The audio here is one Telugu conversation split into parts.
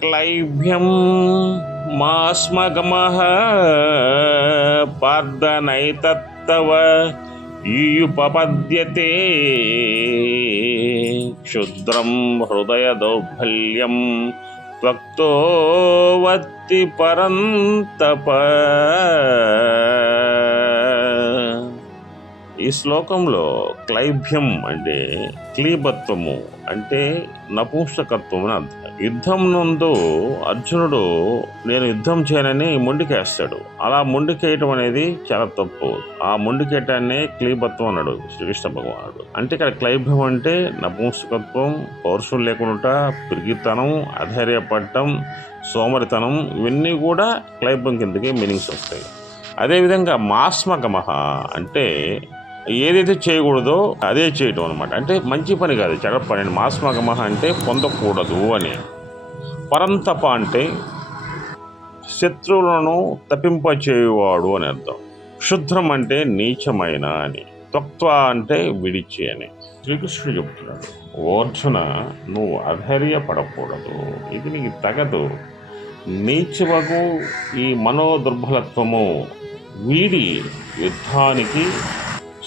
క్లైభ్యం మాస్మగమః పార్దనైతత్తవ ఈయుపపద్యతే. క్షుద్రం హృదయ దౌర్బల్యం త్వక్తోవత్తి పరంతప. ఈ శ్లోకంలో క్లైభ్యం అంటే క్లీబత్వము అంటే నపుంసకత్వం అని అర్థం. యుద్ధం నందు అర్జునుడు నేను యుద్ధం చేయనని మొండికేస్తాడు. అలా మొండికేయటం అనేది చాలా తప్పు. ఆ మొండికేయటాన్నే క్లీబత్వం అన్నాడు శ్రీకృష్ణ భగవానుడు. అంటే ఇక్కడ క్లైభ్యం అంటే నపుంసకత్వం పౌరుషం లేకుండా పిరిగితనం అధైర్యపడటం సోమరితనం ఇవన్నీ కూడా క్లైభ్యం కిందకి మీనింగ్స్ వస్తాయి. అదేవిధంగా మాస్మగమహ అంటే ఏదైతే చేయకూడదో అదే చేయటం అనమాట అంటే మంచి పని కాదు చెడ పని. మాస్మగమహ అంటే పొందకూడదు అని. పరంతప అంటే శత్రువులను తప్పింపచేయువాడు అని అర్థం. క్షుద్రం అంటే నీచమైన అని. తత్వ అంటే విడిచి అని. శ్రీకృష్ణుడు చెప్తున్నాడు ఓర్జున నువ్వు అధైర్యపడకూడదు. ఇది నీకు తగదు. నీచవకు ఈ మనోదుర్బలత్వము. వీడి యుద్ధానికి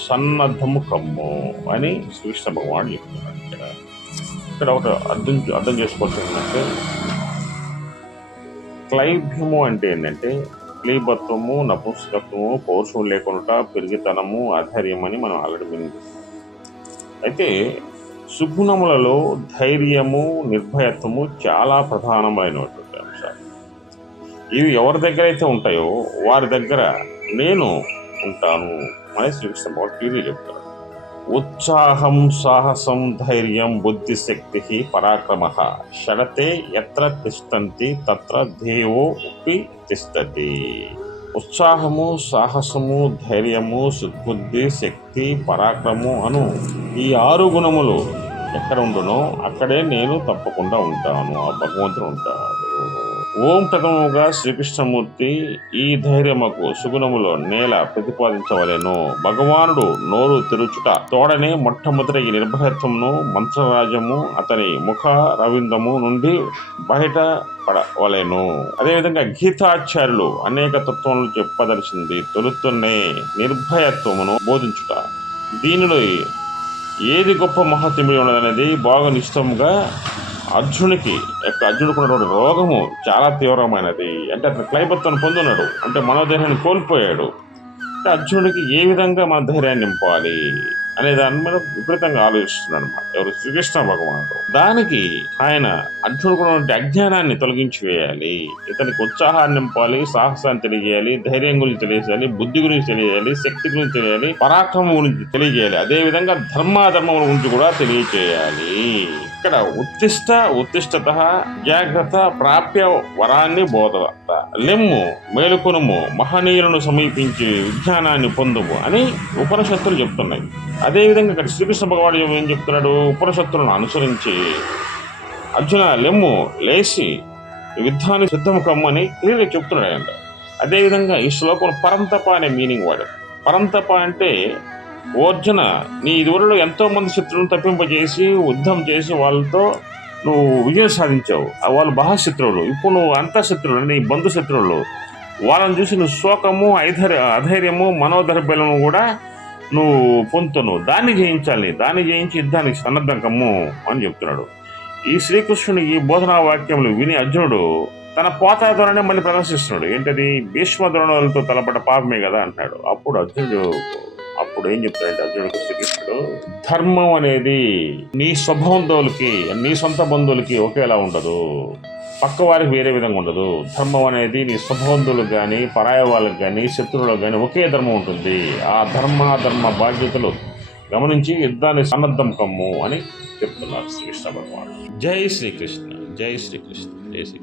సన్నద్ధము కమ్ము అని శ్రీకృష్ణ భగవాన్ చెప్తున్నాడు ఇక్కడ. ఇక్కడ ఒక అర్థం అర్థం చేసుకోవాల్సింది ఏంటంటే క్లైభ్యము అంటే ఏంటంటే క్లీబత్వము నపుంసకత్వము పౌరుషం లేకుండా పెరిగితనము అధైర్యం అని మనం ఆల్రెడీ మీనింగ్ అయితే సుగుణములలో ధైర్యము నిర్భయత్వము చాలా ప్రధానమైనటువంటి అంశాలు. ఇవి ఎవరి దగ్గర అయితే ఉంటాయో వారి దగ్గర నేను ఉంటాను అని శ్రీకృష్ణ భగవాన్ క్లియర్గా చెప్తారు ఉత్సాహం సాహసం ధైర్యం బుద్ధిశక్తి పరాక్రమ. షడతే ఎత్ర తిష్టంతి తత్ర దేవో ఉపి తిష్టతి. ఉత్సాహము సాహసము ధైర్యము సుద్బుద్ధి శక్తి పరాక్రమము అను ఈ ఆరు గుణములు ఎక్కడ ఉండునో అక్కడే నేను తప్పకుండా ఉంటాను. ఆ భగవంతుడు ఉంటాడు. ఓం ప్రథమముగా శ్రీకృష్ణమూర్తి ఈ ధైర్యముకు సుగుణములో నేల ప్రతిపాదించవలెను. భగవానుడు నోరు తెరుచుట తోడనే మొట్టమొదటి ఈ నిర్భయత్వమును మంత్రరాజ్యము అతని ముఖ రవిందము నుండి బయట పడవలేను అదేవిధంగా గీతాచార్యులు అనేక తత్వములు చెప్పదలిచింది తొలుతున్నే నిర్భయత్వమును బోధించుట. దీనిలో ఏది గొప్ప మహత్యమి ఉన్నదనేది బాగా నిష్టంగా అర్జునికి యొక్క అర్జునుకున్నటువంటి రోగము చాలా తీవ్రమైనది. అంటే అతను క్లైబత్వం పొందున్నాడు. అంటే మనోధైర్యాన్ని కోల్పోయాడు. అంటే అర్జునుడికి ఏ విధంగా మన ధైర్యాన్ని నింపాలి? అనే దాని మీద విపరీతంగా ఆలోచిస్తున్నాడు అనమాట ఎవరు శ్రీకృష్ణ భగవానుడు. దానికి ఆయన అర్జునుడికి ఉన్నటువంటి అజ్ఞానాన్ని తొలగించి వేయాలి. ఇతనికి ఉత్సాహాన్ని నింపాలి సాహసాన్ని తెలియజేయాలి ధైర్యం గురించి తెలియజేయాలి బుద్ధి గురించి తెలియజేయాలి శక్తి గురించి తెలియాలి పరాక్రమం గురించి తెలియజేయాలి. అదే విధంగా ధర్మాధర్మం గురించి కూడా తెలియజేయాలి. ఇక్కడ ఉత్తిష్ట ఉత్తిష్టత జాగ్రత్త ప్రాప్య వరాన్ని బోధత లెమ్ము మేలుకొనుము మహనీయులను సమీపించి విజ్ఞానాన్ని పొందుము అని ఉపనిషత్తులు చెప్తున్నాయి. అదేవిధంగా ఇక్కడ శ్రీకృష్ణ భగవాడు ఏం చెప్తున్నాడు? ఉపనిషత్తులను అనుసరించి అర్జున లెమ్ము లేచి యుద్ధాన్ని సిద్ధం కమ్మని క్లియర్గా చెప్తున్నాడు ఆయన. అదేవిధంగా ఈ శ్లోకం పరంతప అనే మీనింగ్ వాడు. పరంతప అంటే ఓ అర్జున నీ ఇదివరలో ఎంతోమంది శత్రువులను తప్పింపజేసి యుద్ధం చేసి వాళ్ళతో నువ్వు విజయం సాధించావు. ఆ వాళ్ళు మహాశత్రువులు. ఇప్పుడు నువ్వు అంతఃశత్రువులు నీ బంధు శత్రువులు. వాళ్ళని చూసి నువ్వు శోకము ఐధైర్య అధైర్యము మనోదర్భ్యలను కూడా నువ్వు పొందుతను దాన్ని జయించాలి. దాన్ని జయించి యుద్ధానికి సన్నద్ధం కమ్ము అని చెప్తున్నాడు. ఈ శ్రీకృష్ణుని ఈ బోధనా వాక్యములు విని అర్జునుడు తన పోతా ధోరణి మళ్ళీ ప్రదర్శిస్తున్నాడు. ఏంటది? భీష్మ ద్రోణులతో తలపడ పాపమే కదా అంటున్నాడు. అప్పుడు అర్జునుడు అప్పుడు ఏం చెప్తాడంటే అర్జునుడు శ్రీకృష్ణుడు ధర్మం అనేది నీ స్వబంధువులకి నీ సొంత బంధువులకి ఒకేలా ఉండదు. పక్క వారికి వేరే విధంగా ఉండదు. ధర్మం అనేది నీ స్వబంధువులకు కానీ పరాయ వాళ్ళకి కానీ శత్రువులకు కానీ ఒకే ధర్మం ఉంటుంది. ఆ ధర్మ ధర్మ బాధ్యతలు గమనించి యుద్ధాన్ని సన్నద్ధం కమ్ము అని చెప్తున్నారు శ్రీకృష్ణ భగవాన్. జై శ్రీకృష్ణ జై శ్రీకృష్ణ జై శ్రీ